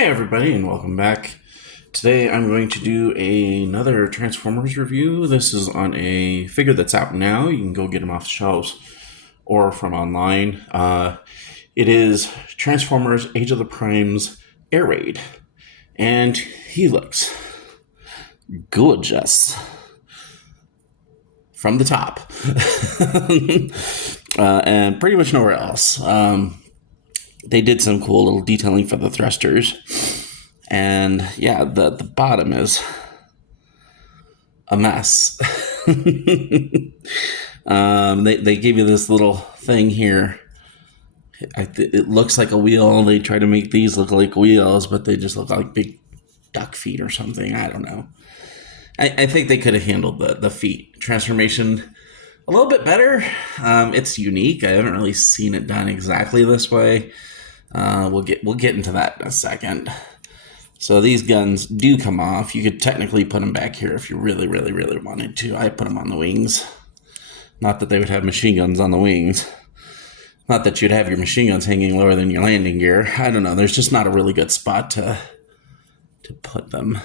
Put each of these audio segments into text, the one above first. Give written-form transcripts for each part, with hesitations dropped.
Hi, everybody, and welcome back. Today I'm going to do another Transformers review. This is on a figure that's out now. You can go get them off the shelves or from online. It is Transformers Age of the Primes Air Raid, and he looks gorgeous from the top and pretty much nowhere else. They did some cool little detailing for the thrusters. And yeah, the bottom is a mess. They gave you this little thing here. It looks like a wheel. They try to make these look like wheels, but they just look like big duck feet or something. I don't know. I think they could have handled the feet transformation a little bit better. It's unique. I haven't really seen it done exactly this way. We'll get into that in a second. So these guns do come off. You could technically put them back here if you really, really, really wanted to. I put them on the wings. Not that they would have machine guns on the wings. Not that you'd have your machine guns hanging lower than your landing gear. I don't know. There's just not a really good spot to put them.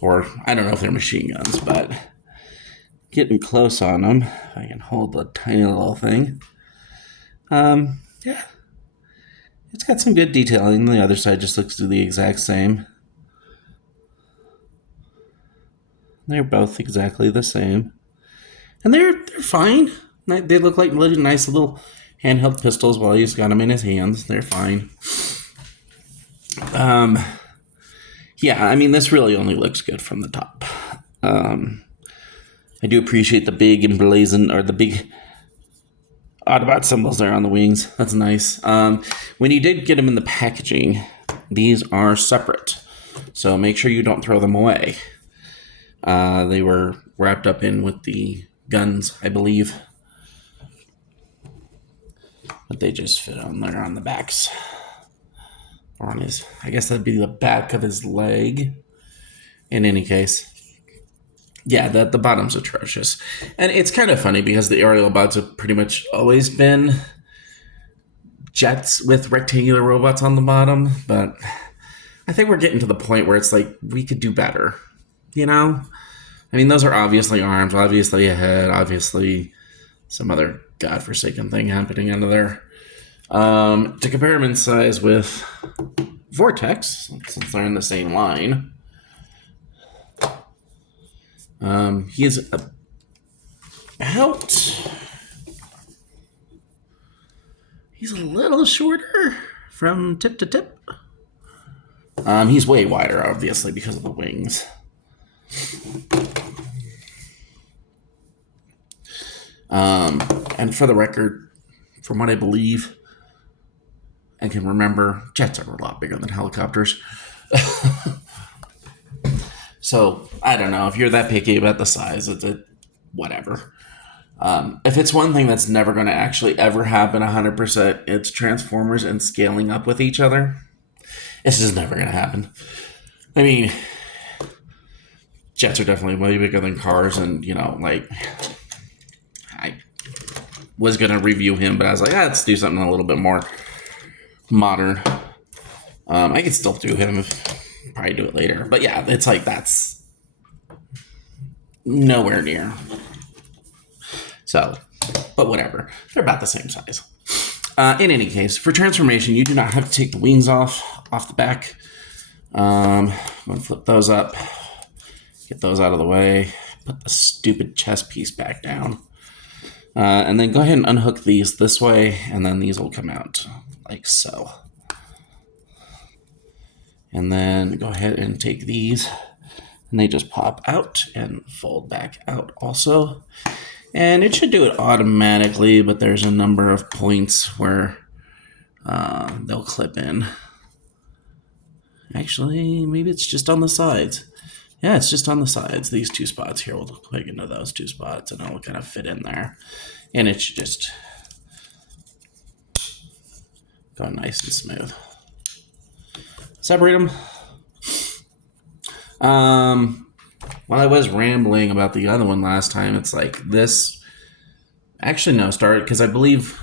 Or I don't know if they're machine guns, but getting close on them. If I can hold the tiny little thing. Yeah. It's got some good detailing. The other side just looks the exact same. They're both exactly the same. And they're fine. They look like really nice little handheld pistols while he's got them in his hands. They're fine. Yeah, I mean, this really only looks good from the top. I do appreciate the big emblazoned, or the big Autobot symbols there on the wings. That's nice. When you did get them in the packaging, these are separate. So make sure you don't throw them away. They were wrapped up in with the guns, I believe. But they just fit on there on the backs. Or on his, I guess that'd be the back of his leg. In any case. Yeah, the bottom's atrocious. And it's kind of funny because the aerial bots have pretty much always been jets with rectangular robots on the bottom. But I think we're getting to the point where it's like, we could do better. You know? I mean, those are obviously arms, obviously a head, obviously some other godforsaken thing happening under there. To compare him in size with Vortex, since they're in the same line, he is about... He's a little shorter from tip to tip. He's way wider, obviously, because of the wings. And for the record, from what I believe and can remember, jets are a lot bigger than helicopters. So, I don't know. If you're that picky about the size, whatever. If it's one thing that's never going to actually ever happen 100%, it's Transformers and scaling up with each other. It's just never going to happen. I mean, jets are definitely way bigger than cars, and, like, I was going to review him, but I was like, let's do something a little bit more modern. I could still do him, probably do it later. But yeah, it's like that's nowhere near. So, but whatever. They're about the same size. In any case, for transformation, you do not have to take the wings off the back. I'm going to flip those up. Get those out of the way. Put the stupid chest piece back down. And then go ahead and unhook these this way, and then these will come out like so. And then go ahead and take these, and they just pop out and fold back out also. And it should do it automatically, but there's a number of points where they'll clip in. Actually, maybe it's just on the sides. Yeah, it's just on the sides. These two spots here, we'll click into those two spots, and it'll kind of fit in there. And it should just go nice and smooth. Separate them. While I was rambling about the other one last time, it's like this. Actually, no, start because I believe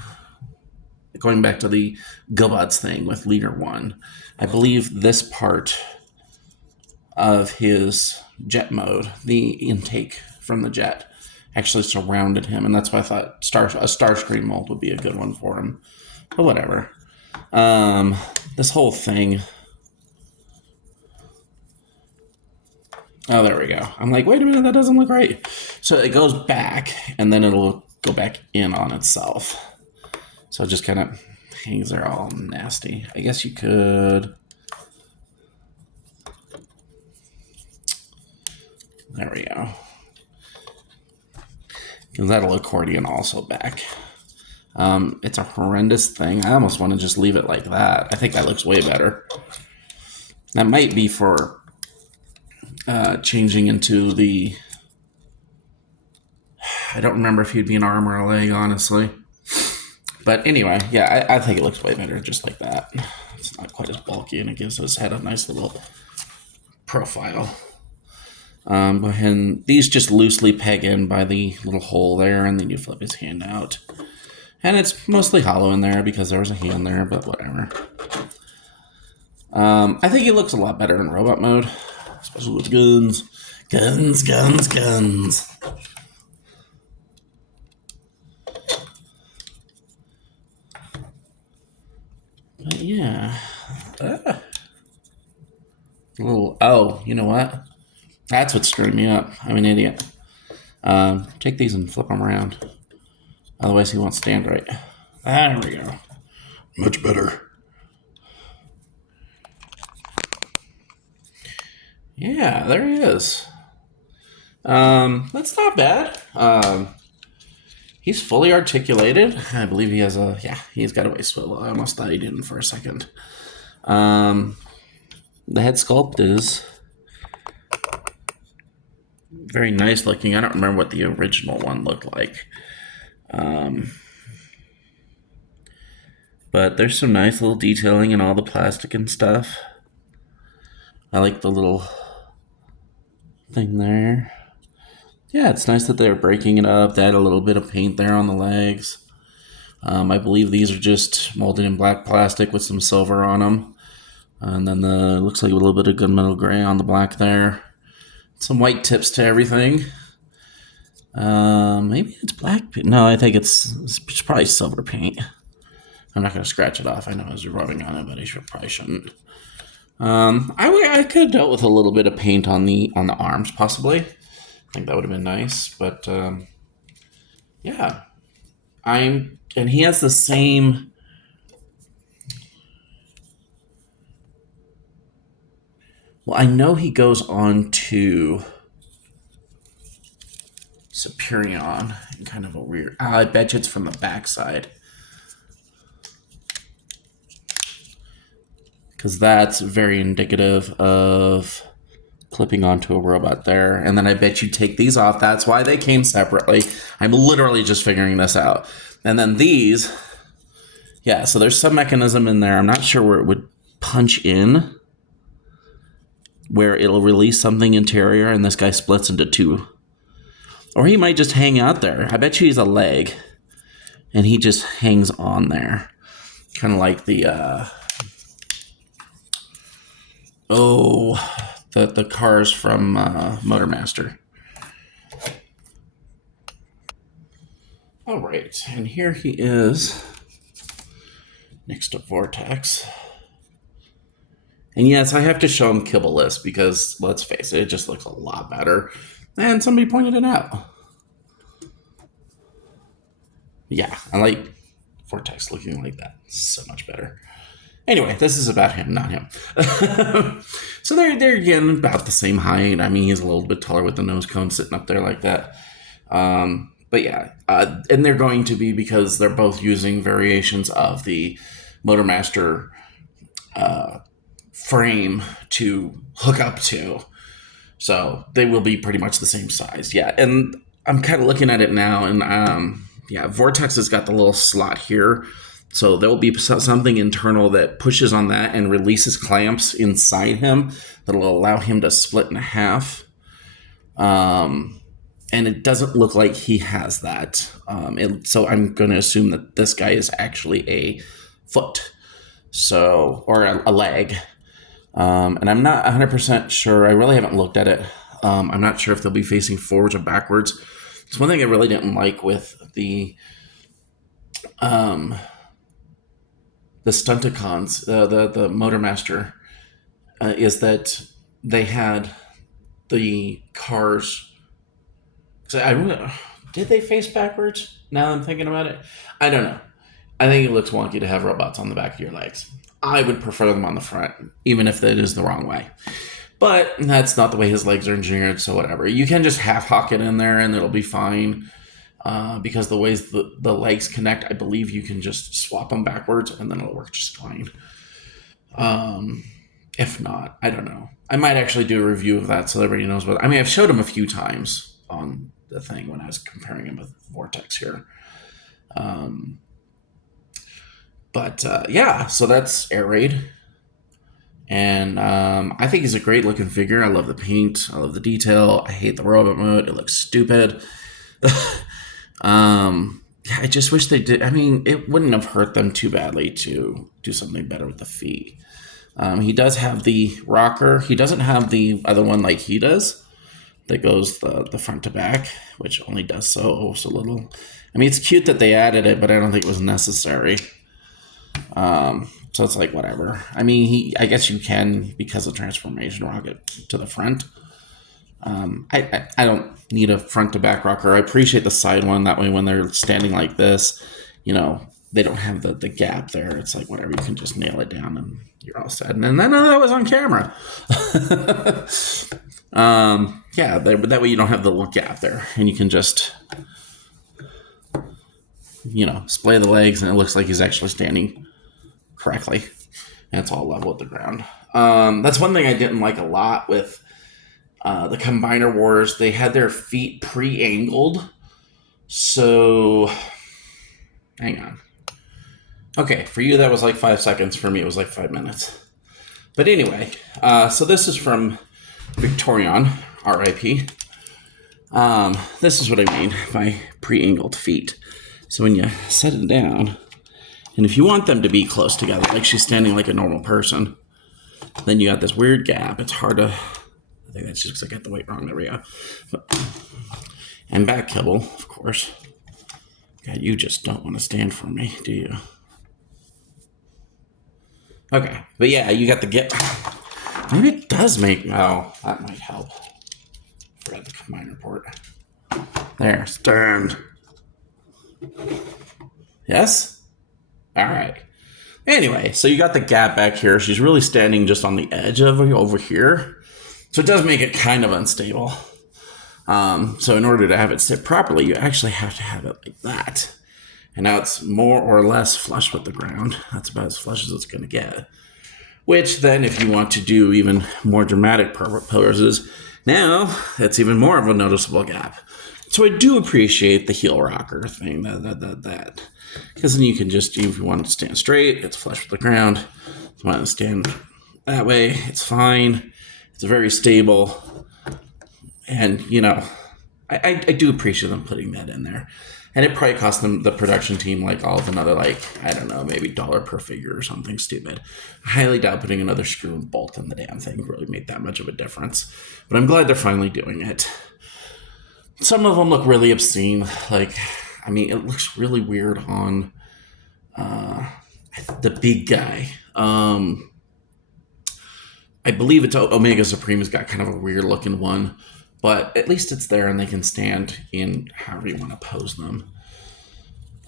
going back to the GoBots thing with Leader 1, I believe this part of his jet mode, the intake from the jet, actually surrounded him, and that's why I thought a Starscream mold would be a good one for him. But whatever. This whole thing... Oh, there we go. I'm like, wait a minute, that doesn't look right. So it goes back, and then it'll go back in on itself. So it just kind of hangs there all nasty. I guess you could... There we go. Because that'll accordion also back. It's a horrendous thing. I almost want to just leave it like that. I think that looks way better. That might be for changing into the... I don't remember if he'd be an arm or a leg, honestly. But anyway, yeah, I think it looks way better just like that. It's not quite as bulky, and it gives his head a nice little profile. Go ahead and these just loosely peg in by the little hole there, and then you flip his hand out. And it's mostly hollow in there because there was a hand there, but whatever. I think he looks a lot better in robot mode, especially with guns. Guns, guns, guns. But yeah. Oh, you know what? That's what screwed me up. I'm an idiot. Take these and flip them around. Otherwise, he won't stand right. There we go. Much better. Yeah, there he is. That's not bad. He's fully articulated. I believe he has he's got a waist swivel. I almost thought he didn't for a second. The head sculpt is very nice looking. I don't remember what the original one looked like. But there's some nice little detailing in all the plastic and stuff. I like the little thing there. Yeah, it's nice that they're breaking it up. They had a little bit of paint there on the legs. I believe these are just molded in black plastic with some silver on them. And then looks like a little bit of gunmetal gray on the black there. Some white tips to everything. Maybe it's black paint. No, I think it's probably silver paint. I'm not going to scratch it off. I know I was rubbing on it, but I probably shouldn't. I could have dealt with a little bit of paint on the arms, possibly. I think that would have been nice, but yeah. And he has the same... Well, I know he goes on to Superion in kind of a weird... I bet you it's from the backside. Because that's very indicative of clipping onto a robot there. And then I bet you take these off. That's why they came separately. I'm literally just figuring this out. And then these, yeah, so there's some mechanism in there. I'm not sure where it would punch in, where it'll release something interior, and this guy splits into two. Or he might just hang out there. I bet you he's a leg, and he just hangs on there. Kind of like the... the cars from Motormaster. All right, and here he is next to Vortex. And yes, I have to show him Kibble List because, let's face it, it just looks a lot better. And somebody pointed it out. Yeah, I like Vortex looking like that so much better. Anyway, this is about him, not him. So they're again about the same height. I mean, he's a little bit taller with the nose cone sitting up there like that. But yeah, and they're going to be because they're both using variations of the Motormaster frame to hook up to. So they will be pretty much the same size. Yeah, and I'm kind of looking at it now, and yeah, Vortex has got the little slot here. So there will be something internal that pushes on that and releases clamps inside him that'll allow him to split in half. and it doesn't look like he has that. So I'm going to assume that this guy is actually a foot, so or a leg. And I'm not 100% sure. I really haven't looked at it. I'm not sure if they'll be facing forwards or backwards. It's one thing I really didn't like with um, the Stunticons, the Motormaster, is that they had the cars. Did they face backwards? Now I'm thinking about it. I don't know. I think it looks wonky to have robots on the back of your legs. I would prefer them on the front, even if that is the wrong way. But that's not the way his legs are engineered, so whatever. You can just half hock it in there and it'll be fine. Because the ways the legs connect, I believe you can just swap them backwards and then it'll work just fine. If not, I don't know. I might actually do a review of that so everybody knows what. I mean, I've showed him a few times on the thing when I was comparing him with Vortex here. But yeah, so that's Air Raid. And I think he's a great looking figure. I love the paint. I love the detail. I hate the robot mode. It looks stupid. Yeah, I just wish they did. I mean, it wouldn't have hurt them too badly to do something better with the feet. He does have the rocker. He doesn't have the other one like he does that goes the front to back, which only does so little. I mean, it's cute that they added it, but I don't think it was necessary. So it's like, whatever. I mean, I guess you can, because of transformation rocket to the front. I don't need a front to back rocker. I appreciate the side one. That way, when they're standing like this, they don't have the gap there. It's like, whatever, you can just nail it down and you're all set. And then that was on camera. Yeah, that way you don't have the little gap there, and you can just, splay the legs, and it looks like he's actually standing correctly, and it's all level with the ground. That's one thing I didn't like a lot with the Combiner Wars. They had their feet pre-angled, so hang on. Okay, for you that was like 5 seconds. For me it was like 5 minutes. But anyway, so this is from Victorion, R.I.P. This is what I mean by pre-angled feet. So when you set it down, and if you want them to be close together, like she's standing like a normal person, then you got this weird gap. It's hard to... I think that's just because I got the weight wrong. There we go. And back kibble, of course. God, you just don't want to stand for me, do you? Okay, but yeah, you got the get. Maybe it does make... Oh, that might help. Forgot the combiner port. There, stand. Yes? All right. Anyway, so you got the gap back here. She's really standing just on the edge of over here. So it does make it kind of unstable. So in order to have it sit properly, you actually have to have it like that. And now it's more or less flush with the ground. That's about as flush as it's going to get. Which then, if you want to do even more dramatic poses, now it's even more of a noticeable gap. So I do appreciate the heel rocker thing, that. Because then you can just, if you want to stand straight, it's flush with the ground. If you want to stand that way, it's fine. It's very stable. And, I do appreciate them putting that in there. And it probably cost them, the production team, like all of another, I don't know, maybe $1 per figure or something stupid. I highly doubt putting another screw and bolt in the damn thing really made that much of a difference. But I'm glad they're finally doing it. Some of them look really obscene. It looks really weird on the big guy. I believe it's Omega Supreme's got kind of a weird looking one. But at least it's there and they can stand in however you want to pose them.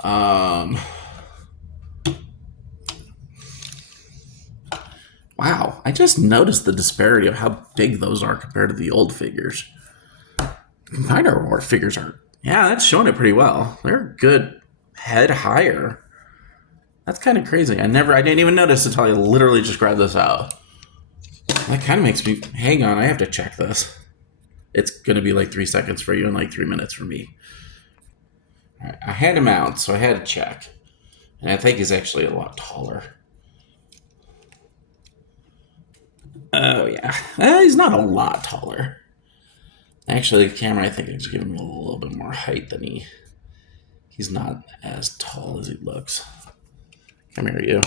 Wow, I just noticed the disparity of how big those are compared to the old figures. Combiner War figures are, that's showing it pretty well. They're a good head higher. That's kind of crazy. I didn't even notice until I literally just grabbed this out. That kind of makes me, hang on, I have to check this. It's going to be like 3 seconds for you and like 3 minutes for me. All right, I had him out, so I had to check. And I think he's actually a lot taller. Oh, yeah. He's not a lot taller. Actually, the camera I think is giving me a little bit more height than he's not as tall as he looks. Come here, you.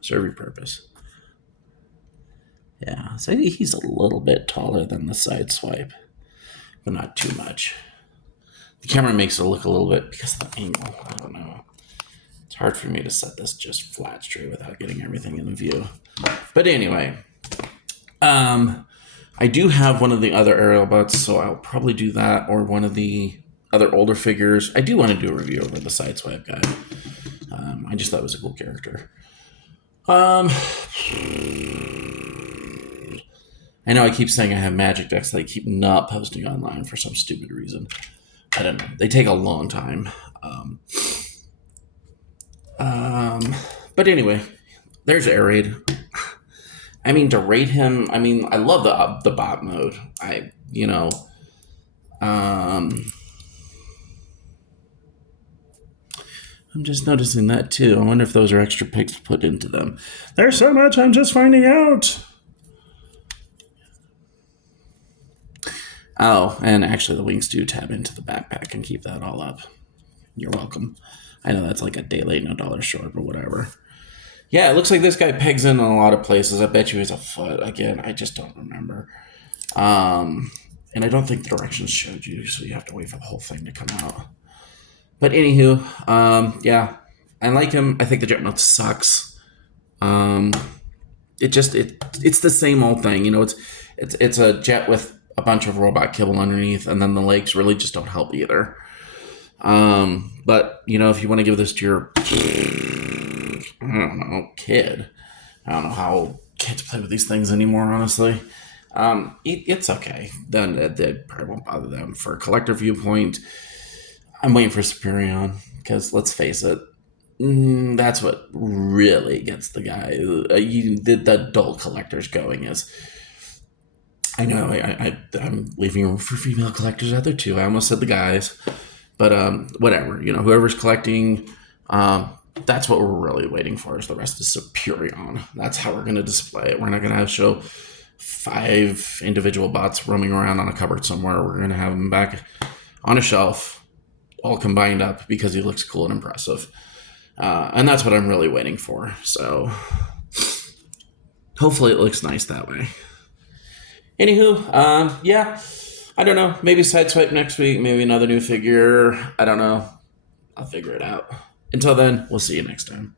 Serve your purpose. Yeah, so he's a little bit taller than the side swipe, but not too much. The camera makes it look a little bit because of the angle. I don't know. It's hard for me to set this just flat straight without getting everything in view. But anyway, I do have one of the other aerial bots, so I'll probably do that, or one of the other older figures. I do want to do a review over the Sideswipe guy. I just thought it was a cool character. I know I keep saying I have magic decks that I keep not posting online for some stupid reason. I don't know. They take a long time. But anyway, there's Air Raid. I mean, to rate him, I mean, I love the bot mode. I'm just noticing that too. I wonder if those are extra pics put into them. There's so much I'm just finding out. Oh, and actually the wings do tab into the backpack and keep that all up. You're welcome. I know that's like a day late, no dollar short, but whatever. Yeah, it looks like this guy pegs in a lot of places. I bet you he's a foot. Again, I just don't remember. And I don't think the directions showed you, so you have to wait for the whole thing to come out. But anywho, yeah, I like him. I think the jet note sucks. It's the same old thing, you know. It's a jet with a bunch of robot kibble underneath, and then the legs really just don't help either. But you know, if you want to give this to your, I don't know, kid, I don't know how kids play with these things anymore, honestly. It's okay. Then that probably won't bother them. For a collector viewpoint, I'm waiting for Superion, because let's face it, that's what really gets the guy, the adult collectors going. Is I know I'm leaving room for female collectors out there too. I almost said the guys, but whatever. You know, whoever's collecting, that's what we're really waiting for. Is the rest is Superion. That's how we're going to display it. We're not going to show 5 individual bots roaming around on a cupboard somewhere. We're going to have them back on a shelf, all combined up, because he looks cool and impressive. And that's what I'm really waiting for. So hopefully it looks nice that way. Anywho, yeah, I don't know. Maybe Sideswipe next week. Maybe another new figure. I don't know. I'll figure it out. Until then, we'll see you next time.